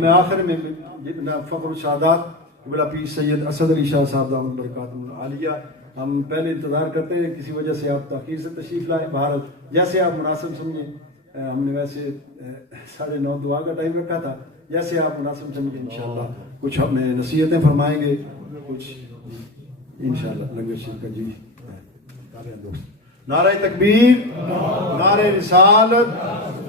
میں آخر میں جتنا فخر السعادات بلا پیر سید اسد علی شاہ صاحب دامت برکاتہ العالیہ، ہم پہلے انتظار کرتے ہیں، کسی وجہ سے آپ تاخیر سے تشریف لائے، بہرحال جیسے آپ مناسب سمجھیں، ہم نے ویسے 9:30 دعا کا ٹائم رکھا تھا، جیسے آپ مناسب سمجھیں انشاءاللہ کچھ ہم نصیحتیں فرمائیں گے، کچھ انشاءاللہ لنگر شریف کا جی نعرہ تکبیر، نعرہ رسالت،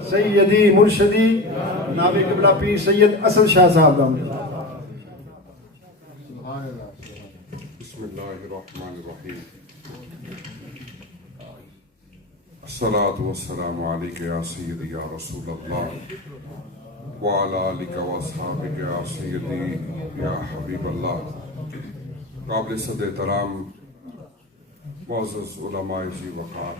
سیدی مرشدی جناب قبلہ پیر سید اسد شاہ صاحب دامت۔ بسم اللہ الرحمن الرحیم، الصلاة والسلام علیکہ یا سیدی یا رسول اللہ وعلی آلک و اصحابک یا سیدی یا حبیب اللہ۔ قابل صد احترام معزز علماء ذی وقار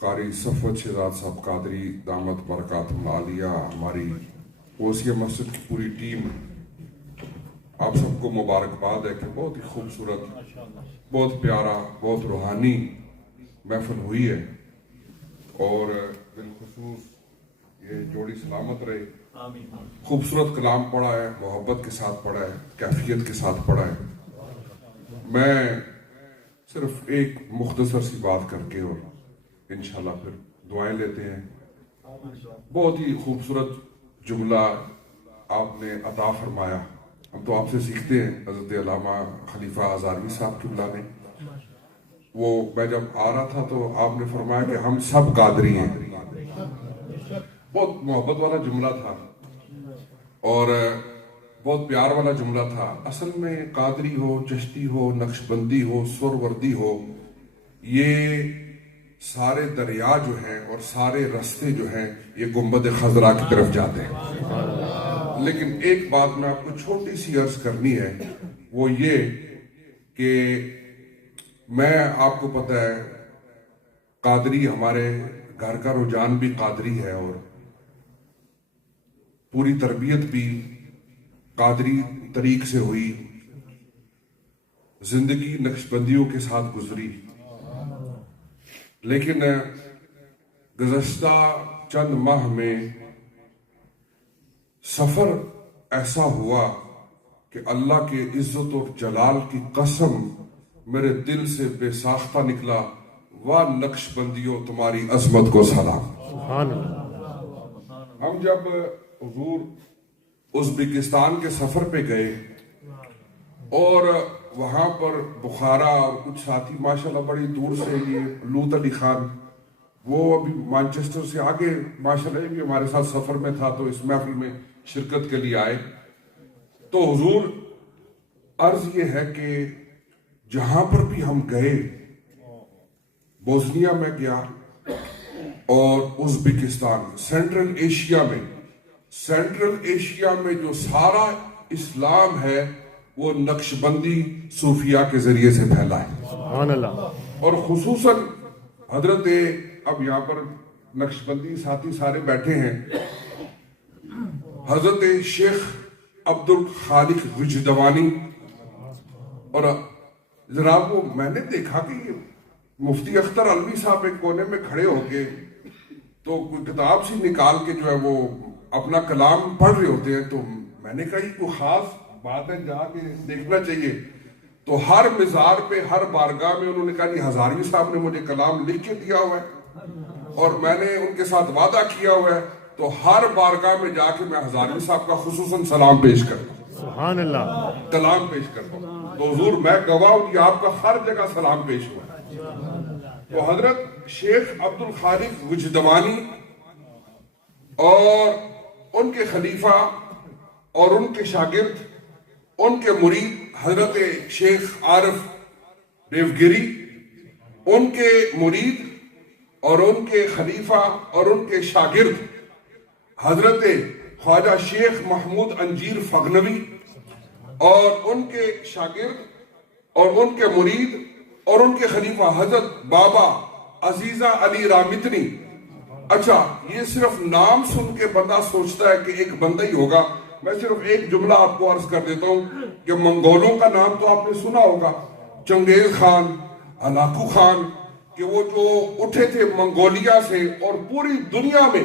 قاری صفوت شہزاد صاحب قادری دامت برکاتہ العالیہ، ہماری اوسیہ مسجد کی پوری ٹیم، آپ سب کو مبارکباد ہے کہ بہت ہی خوبصورت، بہت پیارا، بہت روحانی محفل ہوئی ہے، اور بالخصوص یہ جوڑی سلامت رہے، خوبصورت کلام پڑھا ہے، محبت کے ساتھ پڑھا ہے، کیفیت کے ساتھ پڑھا ہے۔ میں صرف ایک مختصر سی بات کر کے اور انشاءاللہ پھر دعائیں لیتے ہیں۔ بہت ہی خوبصورت جملہ آپ نے عطا فرمایا، ہم تو آپ سے سیکھتے ہیں، حضرت علامہ خلیفہ ہزاروی صاحب کی بلا نے، وہ میں جب آ رہا تھا تو آپ نے فرمایا کہ ہم سب قادری ہیں۔ بہت محبت والا جملہ تھا اور بہت پیار والا جملہ تھا۔ اصل میں قادری ہو، چشتی ہو، نقشبندی ہو، سروردی ہو، یہ سارے دریا جو ہیں اور سارے رستے جو ہیں یہ گنبد خضرا کی طرف جاتے ہیں۔ لیکن ایک بات میں آپ کو چھوٹی سی عرض کرنی ہے، وہ یہ کہ میں آپ کو پتہ ہے قادری، ہمارے گھر کا رجحان بھی قادری ہے اور پوری تربیت بھی قادری طریق سے ہوئی، زندگی نقشبندیوں کے ساتھ گزری۔ لیکن گزشتہ چند ماہ میں سفر ایسا ہوا کہ اللہ کے عزت اور جلال کی قسم میرے دل سے بے ساختہ نکلا، واہ نقشبندیوں تمہاری عظمت کو سلام۔ ہم جب حضور ازبکستان کے سفر پہ گئے اور وہاں پر بخارا اور کچھ ساتھی ماشاءاللہ بڑی دور سے، یہ لوت علی خان وہ ابھی مانچسٹر سے آگے ماشاءاللہ یہ بھی ہمارے ساتھ سفر میں تھا، تو اس محفل میں شرکت کے لیے آئے۔ تو حضور عرض یہ ہے کہ جہاں پر بھی ہم گئے، بوسنیا میں گیا اور ازبکستان، سینٹرل ایشیا میں جو سارا اسلام ہے وہ نقشبندی صوفیاء کے ذریعے سے پھیلا ہے، سبحان اللہ۔ اور خصوصاً حضرت، اب یہاں پر نقشبندی ساتھی سارے بیٹھے ہیں، حضرت شیخ عبد الخالق وجدوانی، اور جناب وہ میں نے دیکھا کہ مفتی اختر علوی صاحب ایک کونے میں کھڑے ہو کے تو کوئی کتاب سی نکال کے جو ہے وہ اپنا کلام پڑھ رہے ہوتے ہیں، تو میں نے کہا یہ کوئی خاص بات ہے جا کے دیکھنا چاہیے۔ تو ہر مزار پہ، ہر بارگاہ میں انہوں نے کہا کہ ہزاروی صاحب نے مجھے کلام لکھ کے دیا ہوا ہے اور میں نے ان کے ساتھ وعدہ کیا ہوا ہے، تو ہر بارگاہ میں جا کے میں ہزاروی صاحب کا خصوصاً سلام پیش کرتا ہوں، سبحان اللہ، کلام پیش کرتا ہوں۔ تو حضور میں گواہ ہوں کہ آپ کا ہر جگہ سلام پیش ہوا ہے۔ تو حضرت شیخ عبد الخالق وجدوانی اور ان کے خلیفہ اور ان کے شاگرد، ان کے مرید حضرت شیخ عارف دیوگری، ان کے مرید اور ان کے خلیفہ اور ان کے شاگرد حضرت خواجہ شیخ محمود انجیر فغنوی اور ان کے شاگرد اور ان کے مرید اور ان کے خلیفہ حضرت بابا عزیزہ علی رامتنی۔ اچھا، یہ صرف نام سن کے بندہ سوچتا ہے کہ ایک بندہ ہی ہوگا۔ میں صرف ایک جملہ آپ کو عرض کر دیتا ہوں کہ منگولوں کا نام تو آپ نے سنا ہوگا، چنگیز خان، ہلاکو خان، کہ وہ جو اٹھے تھے منگولیا سے اور پوری دنیا میں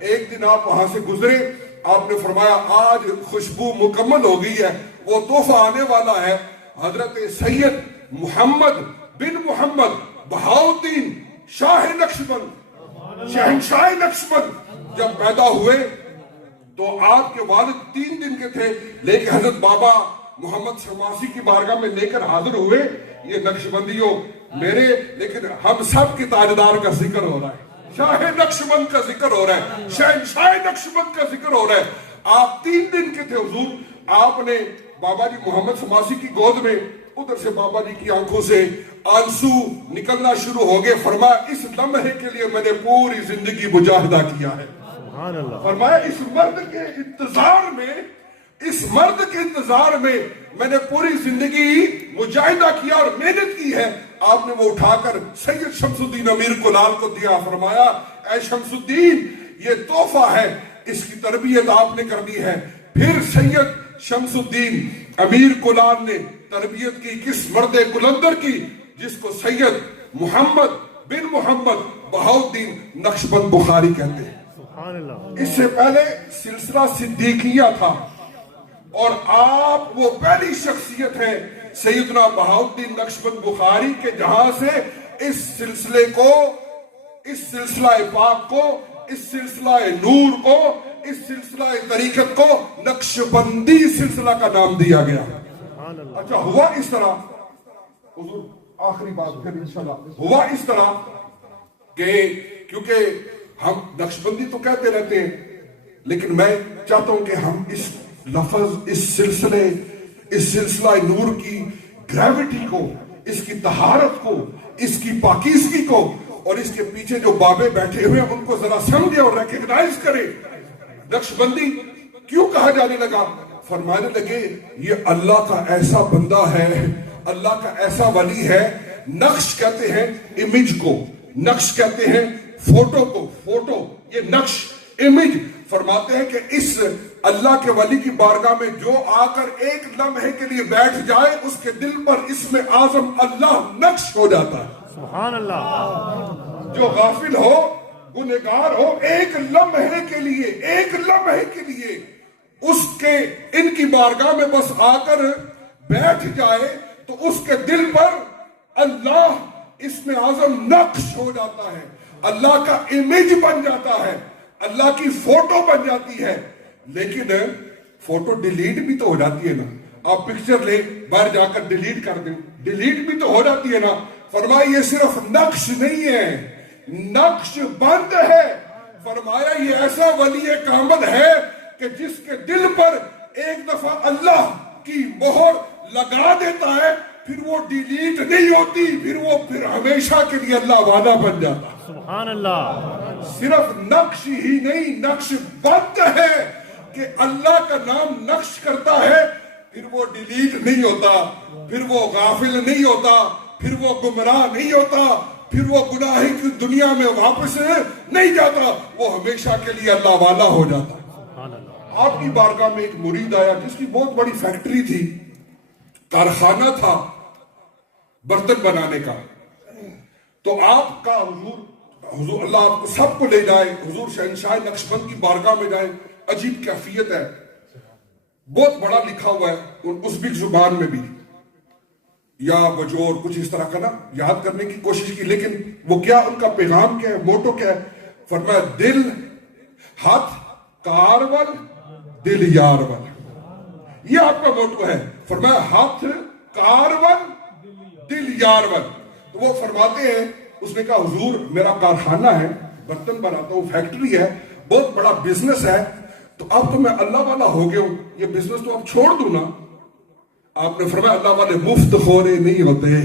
ایک دن آپ وہاں سے گزرے, آپ نے فرمایا آج خوشبو مکمل ہو گئی ہے, وہ تحفہ آنے والا ہے. حضرت سید محمد بن محمد بہاؤالدین شاہ نقشبند, شہنشاہ نقشبند جب پیدا ہوئے تو آپ کے والد 3 دن کے تھے, لیکن حضرت بابا محمد شماسی کی بارگاہ میں لے کر حاضر ہوئے. یہ نقشبندیوں میرے, لیکن ہم سب کے تاجدار کا ذکر ہو رہا ہے, شاہ نقشبند کا ذکر ہو رہا ہے, شہنشاہ نقشبند کا ذکر ہو رہا ہے. آپ 3 دن کے تھے حضور. آپ نے بابا جی محمد شماسی کی گود میں, ادھر سے بابا جی کی آنکھوں سے آنسو نکلنا شروع ہو گئے. فرمایا اس لمحے کے لیے میں نے پوری زندگی مجاہدہ کیا ہے. سبحان اللہ. فرمایا اس مرد کے انتظار میں, اس مرد کے انتظار میں نے پوری زندگی مجاہدہ کیا اور محنت کی ہے. آپ نے وہ اٹھا کر سید شمس الدین امیر کلال کو دیا. فرمایا اے شمس الدین یہ تحفہ ہے, اس کی تربیت آپ نے کر دی ہے. پھر سید شمس الدین امیر کلال نے تربیت کی کس مرد کلندر کی, جس کو سید محمد بن محمد بہاؤالدین نقشبند بخاری کہتے ہیں. سبحان اللہ. اس سے پہلے سلسلہ صدیقیہ تھا, اور آپ وہ پہلی شخصیت ہیں سیدنا بہاؤالدین نقشبند بخاری کے جہاں سے اس سلسلے کو, اس سلسلہ پاک کو, اس سلسلہ نور کو, اس سلسلہ طریقت کو نقشبندی سلسلہ کا نام دیا گیا. سبحان اللہ. اچھا ہوا اس طرح, حضور آخری بات پھر انشاءاللہ, ہوا اس طرح کہ کیونکہ ہم نقشبندی تو کہتے رہتے ہیں, لیکن میں چاہتا ہوں کہ ہم اس لفظ, اس سلسلہ نور کی گریوٹی کو, اس کی طہارت کو, اس کی پاکیزگی کو, اور اس کے پیچھے جو بابے بیٹھے ہوئے ہیں ان کو ذرا سمجھے اور ریکگنائز کرے. نقشبندی کیوں کہا جانے لگا؟ فرمانے لگے یہ اللہ کا ایسا بندہ ہے, اللہ کا ایسا ولی ہے. نقش کہتے ہیں امیج کو, نقش کہتے ہیں فوٹو کو, فوٹو یہ نقش, امیج. فرماتے ہیں کہ اس اللہ کے ولی کی بارگاہ میں جو آ کر ایک لمحے کے لیے بیٹھ جائے, اس کے دل پر اسم اعظم اللہ نقش ہو جاتا ہے. سبحان اللہ. جو غافل ہو, گنہگار ہو, ایک لمحے کے لیے, ایک لمحے کے لیے اس کے ان کی بارگاہ میں بس آ کر بیٹھ جائے تو اس کے دل پر اللہ اسم اعظم نقش ہو جاتا ہے, اللہ کا امیج بن جاتا ہے, اللہ کی فوٹو بن جاتی ہے. لیکن فوٹو ڈیلیٹ بھی تو ہو جاتی ہے نا. آپ پکچر لیں, باہر جا کر ڈیلیٹ کر دیں, ڈیلیٹ بھی تو ہو جاتی ہے نا. فرمایا یہ صرف نقش نہیں ہے, نقش بند ہے. فرمایا یہ ایسا ولی کامل ہے کہ جس کے دل پر ایک دفعہ اللہ کی مہر لگا دیتا ہے, پھر وہ ڈیلیٹ نہیں ہوتی, پھر ہمیشہ کے لیے اللہ والا بن جاتا. سبحان اللہ. صرف نقش ہی نہیں, نقش بند ہے کہ اللہ کا نام نقش کرتا ہے, پھر وہ ڈیلیٹ نہیں ہوتا, پھر وہ غافل نہیں ہوتا, پھر وہ گمراہ نہیں ہوتا, پھر وہ گناہ کی دنیا میں واپس نہیں جاتا, وہ ہمیشہ کے لیے اللہ والا ہو جاتا. سبحان اللہ. آپ کی بارگاہ میں ایک مرید آیا جس کی بہت بڑی فیکٹری تھی, کارخانہ تھا برتن بنانے کا. تو آپ کا حضور اللہ آپ کو سب کو لے جائے, حضور شہنشاہ نقشبند کی بارگاہ میں جائے. عجیب کیفیت ہے, بہت بڑا لکھا ہوا ہے ازبک زبان میں بھی, یا بجور کچھ اس طرح کا نا, یاد کرنے کی کوشش کی, لیکن وہ کیا ان کا پیغام کیا ہے, موٹو کیا ہے؟ فرمایا دل ہاتھ کارول دل یارول, یہ آپ کا موٹو ہے. فرمایا ہاتھ کارول دل یارول. تو وہ فرماتے ہیں, اس نے کہا حضور میرا کارخانہ ہے, برتن بناتا ہوں, فیکٹری ہے, بہت بڑا بزنس ہے, تو اب تو میں اللہ والا ہو گیا ہوں, یہ بزنس تو اب چھوڑ دوں نا. آپ نے فرمایا اللہ والے مفت خورے نہیں ہوتے,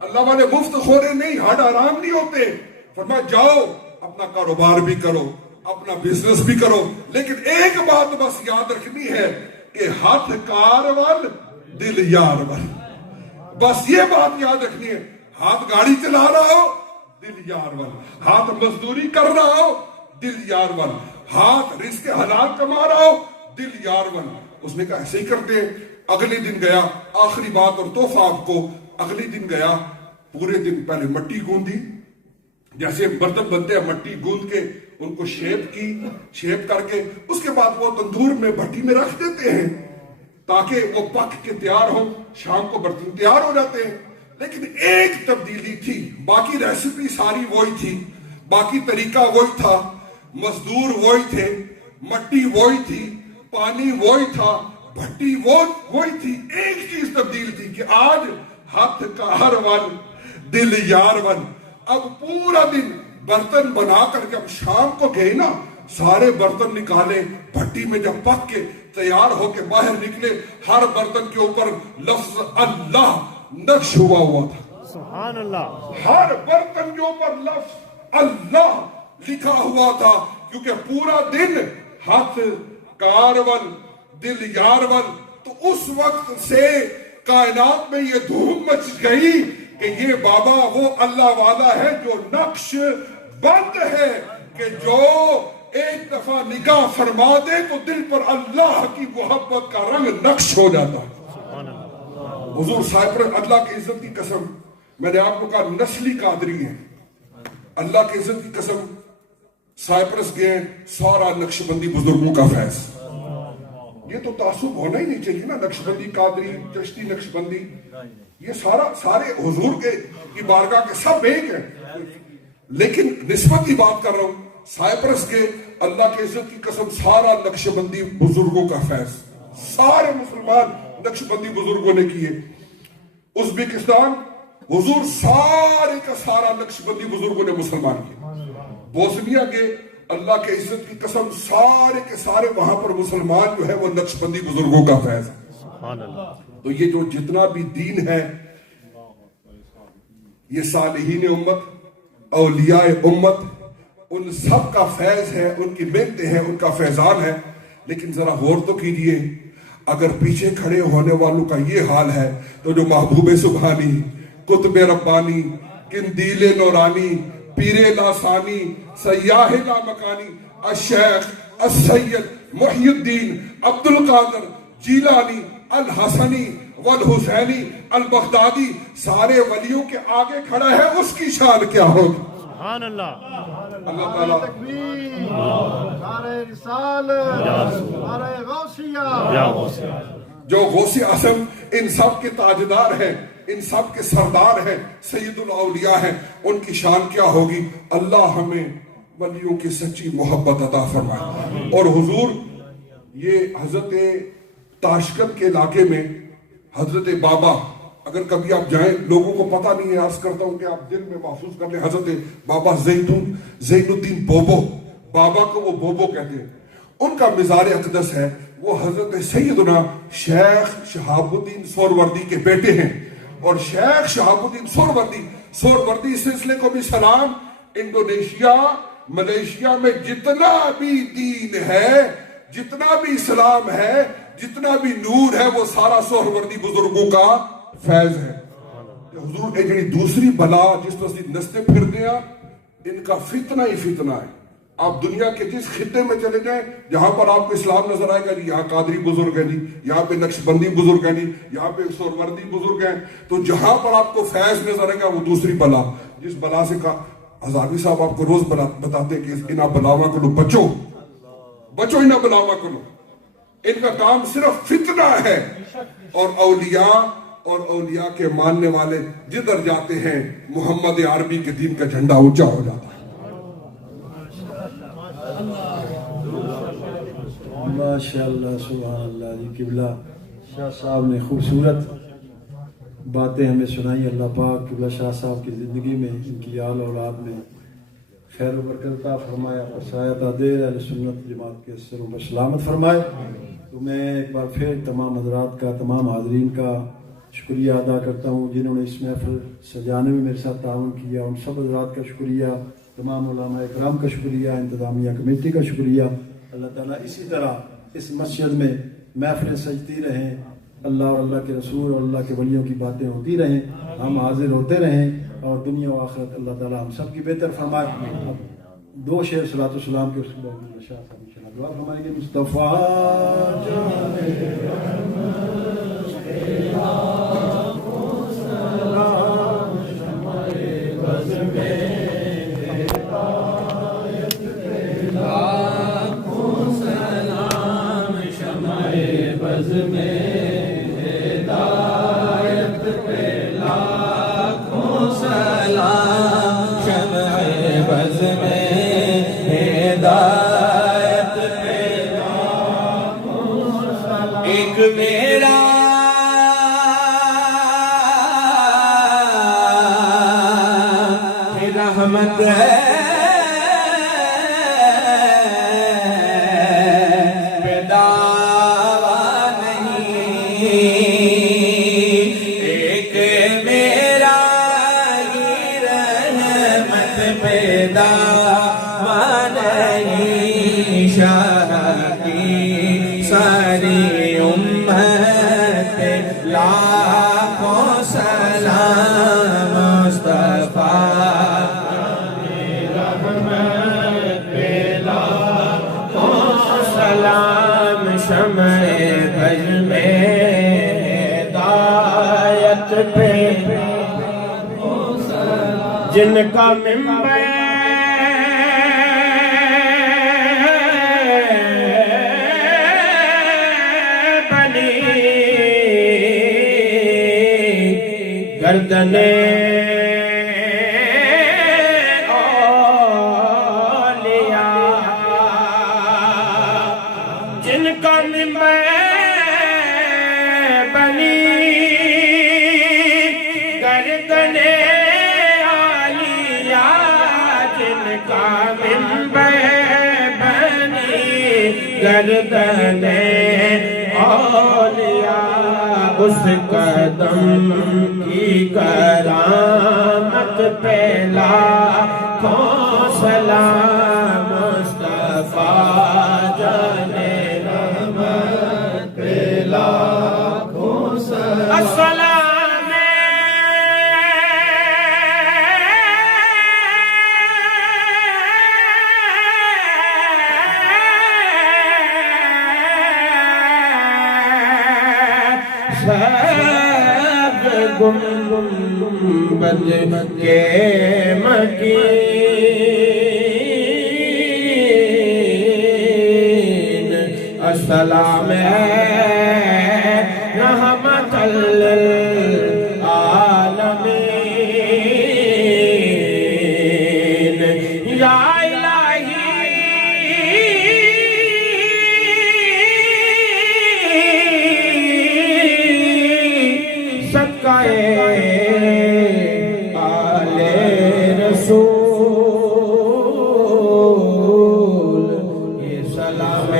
اللہ والے مفت خورے نہیں, ہڈ آرام نہیں ہوتے. فرمایا جاؤ اپنا کاروبار بھی کرو, اپنا بزنس بھی کرو, لیکن ایک بات بس یاد رکھنی ہے کہ ہاتھ کارول دل یارول. بس یہ بات یاد رکھنی ہے, ہاتھ گاڑی چلا رہا ہو دل یارول, ہاتھ مزدوری کر رہا ہو دل یارول, ہاتھ رزق حلال کما رہا ہو دل یارول. اس نے کہا ایسے ہی کرتے ہیں. اگلے دن گیا, آخری بات اور تحفہ آپ کو, اگلے دن گیا, پورے دن پہلے مٹی گوندی, جیسے برتن بنتے ہیں مٹی گوند کے ان کو شیپ کر کے اس کے بعد وہ تندور میں بھٹی میں رکھ دیتے ہیں تاکہ وہ پک کے تیار ہو. شام کو برتن تیار ہو جاتے ہیں. لیکن ایک تبدیلی تھی, باقی ریسیپی ساری وہی تھی, باقی طریقہ وہی تھا, مزدور وہی تھے, مٹی وہی تھی, پانی وہی تھا, بھٹی وہی تھی. ایک چیز تبدیل تھی کہ آج ہاتھ کا ہر ون دل یار ون. اب پورا دن برتن بنا کر جب شام کو گئے نا, سارے برتن نکالے بھٹی میں, جب پک کے تیار ہو کے باہر نکلے, ہر برتن کے اوپر لفظ اللہ نقش ہوا تھا. سبحان اللہ. ہر برتن کے اوپر لفظ اللہ لکھا ہوا تھا, کیونکہ پورا دن ہاتھ کارون دل یارون. تو اس وقت سے کائنات میں یہ دھوم مچ گئی کہ یہ بابا وہ اللہ والا ہے جو نقش بند ہے, کہ جو ایک دفعہ نگاہ فرما دے تو دل پر اللہ کی محبت کا رنگ نقش ہو جاتا ہے. حضور سائپرس, اللہ کی عزت کی قسم, میں نے آپ کو کہا نسلی قادری ہے, اللہ کی عزت کی قسم سائپرس گئے, سارا نقش بندی بزرگوں کا فیض. یہ تو تعصب ہونا ہی نہیں چاہیے نا, نقش بندی قادری چشتی نقش بندی یہ سارے حضور کی بارگاہ کے سب ایک ہیں. لیکن نسبت کی بات کر رہا ہوں, سائپرس کے اللہ کی عزت کی قسم سارا نقش بندی بزرگوں کا فیض, سارے مسلمان نقش بندی بزرگوں نے کیے. ازبکستان حضور سارے کا سارا نقش بندی بزرگوں نے مسلمان کیے. بوسنیا کے اللہ کے عزت کی قسم سارے کے سارے وہاں پر مسلمان جو ہے وہ نقش بندی بزرگوں کا فیض ہے. سبحان اللہ. تو یہ جو جتنا بھی دین ہے یہ صالحین امت, اولیاء امت, ان سب کا فیض ہے, ان کی محنتیں ہیں, ان کا فیضان ہے. لیکن ذرا غور تو کیجئے, اگر پیچھے کھڑے ہونے والوں کا یہ حال ہے تو جو محبوب سبحانی, قطب ربانی, قندیل نورانی, پیر لاسانی, سیاح لامکانی, الشیخ السید محی الدین عبد القادر جیلانی الحسنی والحسینی البغدادی, سارے ولیوں کے آگے کھڑا ہے, اس کی شان کیا ہوگی. سبحان اللہ. اللہ تعالیٰ جو غوث اعظم ان سب کے تاجدار ہیں, ان سب کے سردار ہیں, سید الاولیاء ہیں, ان کی شان کیا ہوگی. اللہ ہمیں ولیوں کی سچی محبت عطا فرمائے. اور حضور یہ حضرت تاشقند کے علاقے میں حضرت بابا, اگر کبھی آپ جائیں, لوگوں کو پتہ نہیں ہے, عرض کرتا ہوں کہ آپ دل میں محسوس کر لیں, حضرت بابا زین الدین بوبو, بابا کو وہ بوبو کہتے ہیں, ان کا مزار اقدس ہے, وہ حضرت سیدنا شیخ شہاب الدین سہروردی کے بیٹے ہیں. اور شیخ شہاب الدین سہروردی سلسلے کو بھی سلام. انڈونیشیا ملیشیا میں جتنا بھی دین ہے, جتنا بھی اسلام ہے, جتنا بھی نور ہے, وہ سارا سہروردی بزرگوں کا فیض ہے. حضور ایک جڑی دوسری بلا جس طرح سے نستے پھر دیا, ان کا فتنہ ہی فتنہ ہے. آپ دنیا کے جس خطے میں چلے جائیں, جہاں پر آپ کو اسلام نظر آئے گا جی یہاں قادری بزرگ ہیں, جی یہاں پہ نقش بندی بزرگ ہیں, جی یہاں پہ سہروردی بزرگ ہیں, تو جہاں پر آپ کو فیض نظر آئے گا وہ دوسری بلا, جس بلا سے ہزاروی صاحب آپ کو روز بتاتے کہ انہاں بلاوا کو بچو انہاں بلاوا کو. ان کا کام صرف فتنہ ہے. اور اولیاء کے ماننے والے جدھر جاتے ہیں محمد عربی کے دین کا جھنڈا اونچا ہو جاتا ہے. ماشاءاللہ سبحان اللہ. جی قبلہ شاہ صاحب نے خوبصورت باتیں ہمیں سنائی. اللہ پاک قبلہ شاہ صاحب کی زندگی میں, ان کی آل اولاد میں خیر و برکت عطا فرمائے, اور سایہ دے اہل سنت جماعت کے سروں پر سلامت فرمائے. تو میں ایک بار پھر تمام حضرات کا, تمام حاضرین کا شکریہ ادا کرتا ہوں جنہوں نے اس محفل سجانے میں میرے ساتھ تعاون کیا. ان سب حضرات کا شکریہ, تمام علماء اکرام کا شکریہ, انتظامیہ کمیٹی کا شکریہ. اللہ تعالیٰ اسی طرح اس مسجد میں محفلیں سجتی رہیں, اللہ اور اللہ کے رسول اور اللہ کے ولیوں کی باتیں ہوتی رہیں, ہم حاضر ہوتے رہیں, اور دنیا و آخرت اللہ تعالیٰ ہم سب کی بہتر فرمائے. اب 2 شعر صلاۃ والسلام کے, اس کے بعد شاہ صاحب انشاءاللہ دعا فرمائیں گے. مصطفیٰ ایک میرا رحمت ہے دعویٰ نہیں، ایک میرا ہی رحمت پہ دعویٰ نہیں، شاہ کی ساری امت لاکھوں سلام مصطفیٰ سلام شمع بج میں ہدایت پہ جن کا منبر بنی گردنے جن کا منبر بنی گردنے عالیہ، جن کا منبر بنی گردنے اولیاء، اس قدم کی کرامت پہ لاکھوں سلام مصطفیٰ جانے السلام سب گنبد کے مکین السلام رحمت للعالمین، یا الہی صدقہ آل رسول یہ سلام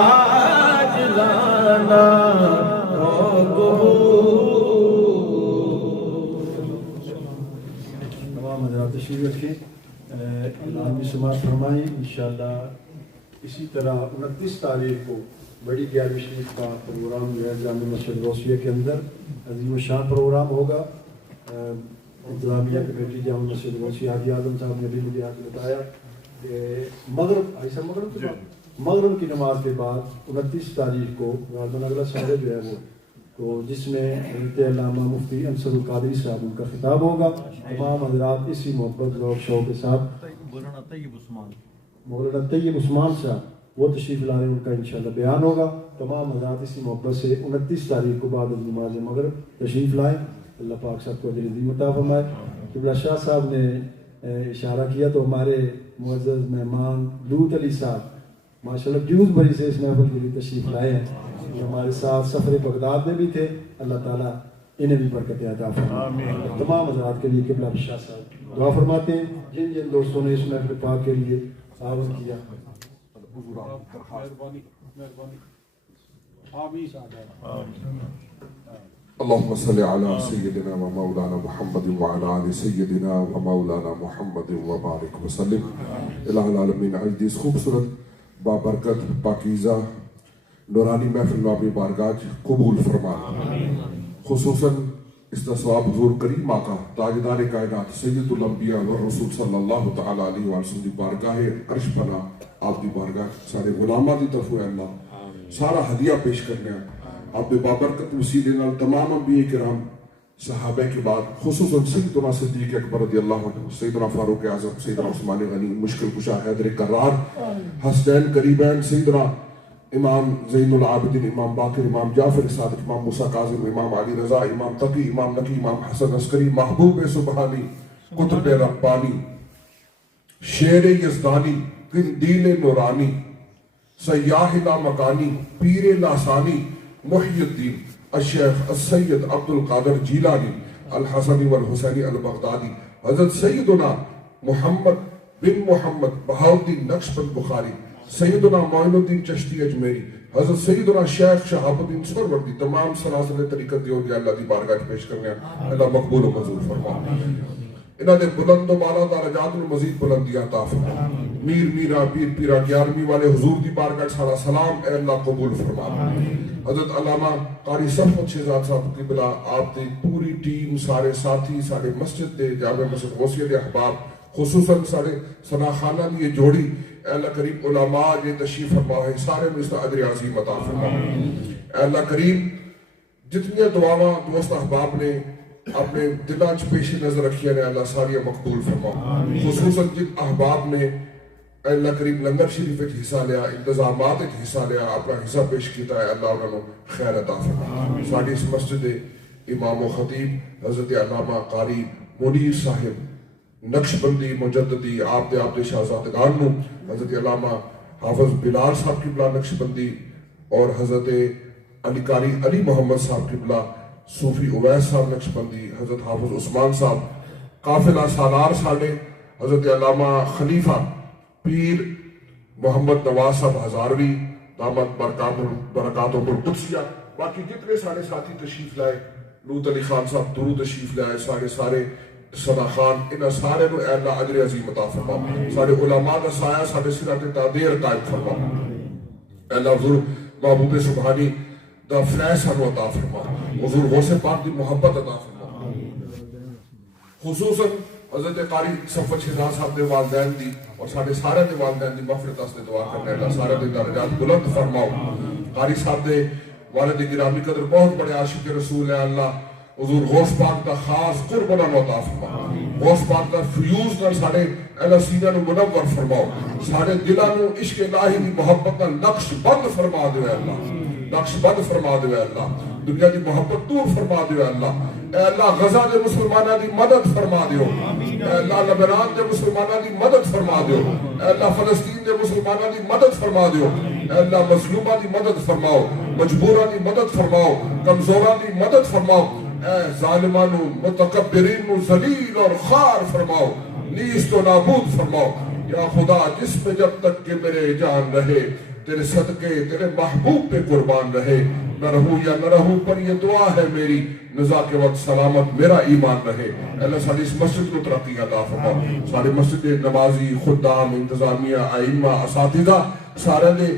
آج لانا تمام حضرات تشریف رکھیں، اعلان بھی سماعت فرمائیں۔ انشاءاللہ اسی طرح 29 تاریخ کو بڑی 11ویں شریف کا پروگرام جو ہے جامع مسجد غوثیہ کے اندر عظیم الشان پروگرام ہوگا۔ انتظامیہ کمیٹی جامع مسجد غوثیہ حاجی اعظم صاحب نے بھی مجھے آج بتایا کہ مغرب کی نماز کے بعد 29 تاریخ کو غالباً اگلا سارے جو ہے وہ تو جس میں حضرت علامہ مفتی انصر القادری صاحب ان کا خطاب ہوگا۔ تمام حضرات اسی محبت ذوق شوق کے ساتھ مولانا طیب عثمان صاحب وہ تشریف لا رہے ہیں، ان کا انشاءاللہ بیان ہوگا۔ تمام حضرات اسی محبت سے 29 تاریخ کو بعد از نماز مغرب تشریف لائیں۔ اللہ پاک سب کو اجر عظیم عطا فرمائے۔ قبلہ شاہ صاحب نے اشارہ کیا تو ہمارے معزز مہمان لوت علی صاحب ماشاءاللہ جوز بری سے اس محفل کے لیے تشریف لائے ہیں، جو ہمارے ساتھ سفر بغداد میں بھی تھے۔ اللہ تعالیٰ انہیں بھی برکت عطا فرمائے۔ تمام حضرات کے لیے قبلہ شاہ صاحب دعا فرماتے ہیں، جن جن دوستوں نے اس محفل پاک کے لیے تعاون کیا۔ اللهم صل على سيدنا ومولانا محمد وعلى آل سيدنا ومولانا محمد وبارك وسلم۔ الہ العالمین آج اس خوبصورت بابرکت پاکیزہ نورانی محفل نو اپنی بارگاہ قبول فرما، خصوصاً اس کا ثواب حضور کریم آقا تاجدار کائنات سید الانبیاء والرسول صلی اللہ تعالی علیہ وسلم دی بارگاہ عرش پناہ آپ دی بارگاہ سارے غلامہ دی طرف ہوئے اللہ سارا ہدیہ پیش کرنے ہیں آپ بابرکت وسیلے نال تمام انبیاء کرام صحابہ کے بعد خصوصاً سیدنا صدیق اکبر رضی اللہ عنہ، سیدنا فاروق اعظم، سیدنا عثمان غنی، مشکل کشا حیدر کرار، حسنین قریبین، سیدنا امام زین العابدین، امام باقر، امام جعفر صادق، امام موسیٰ کاظم، امام علی رضا، امام تقی، امام نقی، امام حسن عسکری، محبوب سبحانی، قطب ربانی، شیر یزدانی، قندیل نورانی، سیاح لامکانی، پیر لاسانی، محی الدین الشیخ السید عبد القادر جیلانی الحسنی والحسینی البغدادی، حضرت سیدنا محمد بن محمد بہاؤالدین نقشبند بخاری، سیدنا معین الدین چشتی اجمیری، حضرت سیدنا شیخ شہاب الدین سہروردی، تمام سلاسل طریقت دیو دی اللہ دی بارگاہ پیش کرنے ہیں، اللہ مقبول و منظور فرما، انہاں دے بلند و بالا درجات میں مزید بلندیاں عطا فرما، میر میرا پیر پیرا گیارہویں والے حضور دی بارگاہ سارا سلام اے اللہ قبول فرما۔ حضرت علامہ قاری صفوت شہزاد صاحب کی بلا آپ دی پوری ٹیم، سارے ساتھی، سارے مسجد دے جامع مسجد غوثیہ دے احباب، خصوصاً سارے ثنا خانہ دی یہ جوڑی، اے اللہ کریم علماء یہ تشریف فرما ہے، سارے میں اس کا اجر عظیم عطا فرما۔ اے اللہ کریم جتنی دعاواں دوست احباب نے اپنے دلوں چ پیش نظر رکھیا نے اللہ ساری مقبول فرما، خصوصاً جن احباب نے اے اللہ کریم لنگر شریف وچ حصہ لیا، انتظامات وچ حصہ لیا، اپنا حصہ پیش کیتا ہے، اللہ انہوں نے خیر عطا فرما۔ ساری اس مسجد امام و خطیب حضرت علامہ قاری منیر صاحب نقشبندی مجددی آپ دے شہزادگان نو، حضرت علامہ حافظ بلال صاحب کی بلا نقشبندی اور حضرت علی قاری علی محمد صاحب کی بلا صوفی اویس صاحب نقشبندی، حضرت حافظ عثمان صاحب قافلہ سالار ساڑے، حضرت علامہ خلیفہ پیر محمد نواز صاحب ہزاروی دامت برکاتہم القدسیہ، باقی جتنے سارے ساتھی تشریف لائے، لوت علی خان صاحب درود تشریف لائے، سارے ثنا خان، انہاں سارے نو اے اللہ اجر عظیم عطا فرما، سارے علماء دا سایہ سارے صراط تعدیر قائم فرما، اے اللہ حضور محبوب سبحانی دا فیض سانو عطا فرما، حضور غوث پاک دی محبت عطا فرما، خصوصاً حضرت قاری صفوت شہزاد صاحب دے والدین دی اور سارے دے والدین دی مغفرت واسطے دعا کرنے، اللہ سارے دے درجات بلند فرماؤ۔ قاری صاحب دے والد گرامی قدر بہت بڑے عاشق رسول ہے، اللہ حضور غوث پاک دا خاص قرب انہاں نوں عطا فرما، غوث پاک دا فیوز نال سارے اللہ سینہ نوں منور فرماؤ، سارے دلاں نوں عشق الہی دی محبت نال نقش بند فرما دیو اے اللہ، نقش بند فرما دیو اے اللہ، دنیا دی محبت دور فرما دیو اے اللہ، اے اللہ غزہ دے مسلمانہ دی مدد فرما دیو، اے اللہ لبنان دے مسلمانہ دی مدد فرما دیو، اے اللہ فلسطین دے مسلمانہ دی مدد فرما دیو، اے اللہ مظلومہ دی مدد فرماؤ، مجبورہ دی مدد فرماؤ، کمزورہ دی مدد فرماؤ، اے ظالمانو متکبرین نو ذلیل اور خار فرماؤ، نیست و نابود فرماؤ، یا خدا جس پہ جب تک کہ میرے جان رہے تیرے صدقے تیرے محبوب پہ قربان رہے، نہ رہوں یا نہ رہوں پر یہ دعا ہے میری، نزا کے وقت سلامت میرا ایمان رہے۔ اللہ ساری اس مسجد کو ترقی عطا فرما، سارے مسجد نمازی خدام انتظامیہ ائمہ اساتذہ سارے نے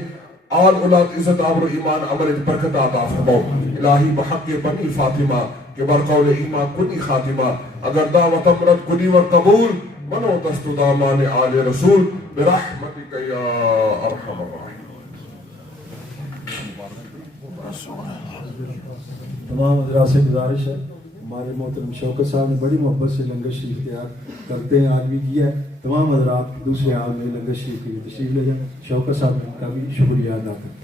آل اولاد عزت آبر و ایمان عمل برکت عطا فرما، الہی بحق بنی فاطمہ کہ برقول ایمان کنی خاتمہ، اگر دعوت امرت کنی ور قبول منو دست دامان آل رسول برحمتک یا ارحم الراحمین۔ تمام حضرات سے گزارش ہے، ہمارے محترم شوکت صاحب نے بڑی محبت سے لنگر شریف تیار کرتے ہیں، آج بھی کیا ہے، تمام حضرات دوسرے عام میں لنگر شریف کے لیے تشریف لے جائیں، شوکت صاحب کا بھی شکریہ ادا کرتے ہیں۔